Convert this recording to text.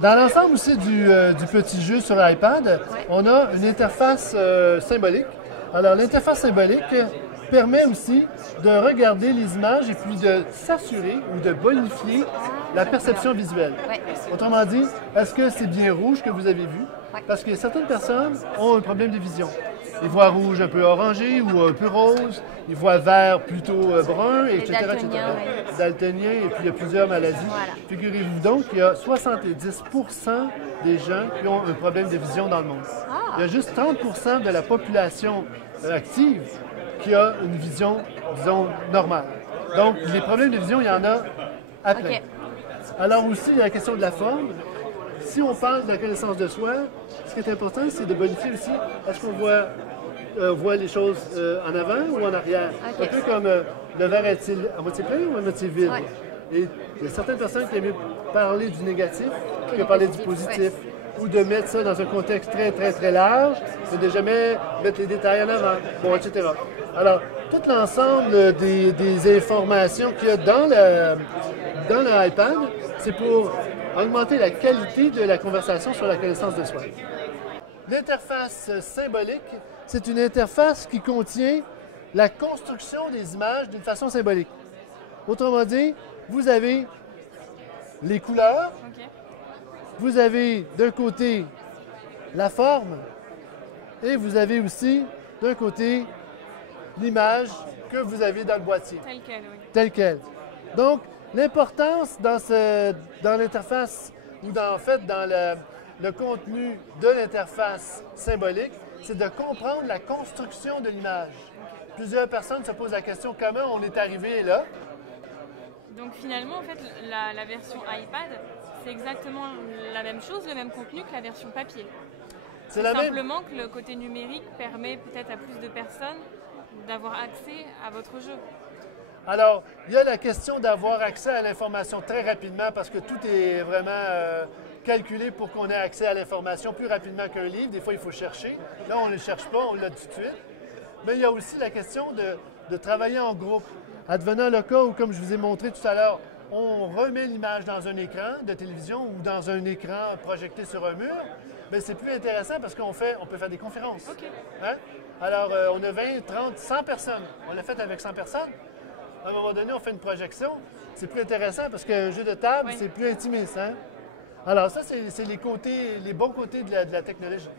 Dans l'ensemble aussi du petit jeu sur iPad, Ouais. on a une interface symbolique. Alors, l'interface symbolique permet aussi de regarder les images et puis de s'assurer ou de bonifier la perception visuelle. Ouais. Autrement dit, est-ce que c'est bien rouge que vous avez vu? Ouais. Parce que certaines personnes ont un problème de vision. Ils voient rouge un peu orangé ou un peu rose, ils voient vert plutôt brun, etc. daltoniens, etc. ouais. Daltonien, et puis il y a plusieurs maladies. Voilà. Figurez-vous donc qu'il y a 70 des gens qui ont un problème de vision dans le monde. Ah. Il y a juste 30 de la population active qui a une vision, disons, normale. Donc, les problèmes de vision, il y en a à plein. OK. Alors aussi, il y a la question de la forme. Si on parle de la connaissance de soi, ce qui est important, c'est de bonifier aussi, est-ce qu'on voit les choses en avant ou en arrière? OK. Un peu comme le verre est-il à moitié plein ou à moitié vide? Ouais. Et il y a certaines personnes qui aiment parler du négatif que du parler du positif, positif. Ou de mettre ça dans un contexte très, très, très large, mais de jamais mettre les détails en avant, bon, etc. Alors, tout l'ensemble des informations qu'il y a dans l'iPad, c'est pour augmenter la qualité de la conversation sur la connaissance de soi. L'interface symbolique, c'est une interface qui contient la construction des images d'une façon symbolique. Autrement dit, vous avez les couleurs, OK. vous avez d'un côté la forme et vous avez aussi d'un côté l'image que vous avez dans le boîtier, Tel quel, oui. telle quelle. Donc, l'importance dans l'interface ou dans le contenu de l'interface symbolique, c'est de comprendre la construction de l'image. Plusieurs personnes se posent la question comment on est arrivé là. Donc finalement, en fait, la version iPad, c'est exactement la même chose, le même contenu que la version papier. C'est la même. Simplement que le côté numérique permet peut-être à plus de personnes d'avoir accès à votre jeu. Alors, il y a la question d'avoir accès à l'information très rapidement parce que tout est vraiment calculé pour qu'on ait accès à l'information plus rapidement qu'un livre. Des fois, il faut chercher. Là, on ne le cherche pas, on l'a tout de suite. Mais il y a aussi la question de travailler en groupe. Advenant le cas où, comme je vous ai montré tout à l'heure, on remet l'image dans un écran de télévision ou dans un écran projeté sur un mur, mais c'est plus intéressant parce on peut faire des conférences. OK. Hein? Alors, on a 20, 30, 100 personnes. On l'a fait avec 100 personnes. À un moment donné, on fait une projection. C'est plus intéressant parce qu'un jeu de table, Oui. c'est plus intimiste. Hein? Alors, ça, c'est les bons côtés de la technologie.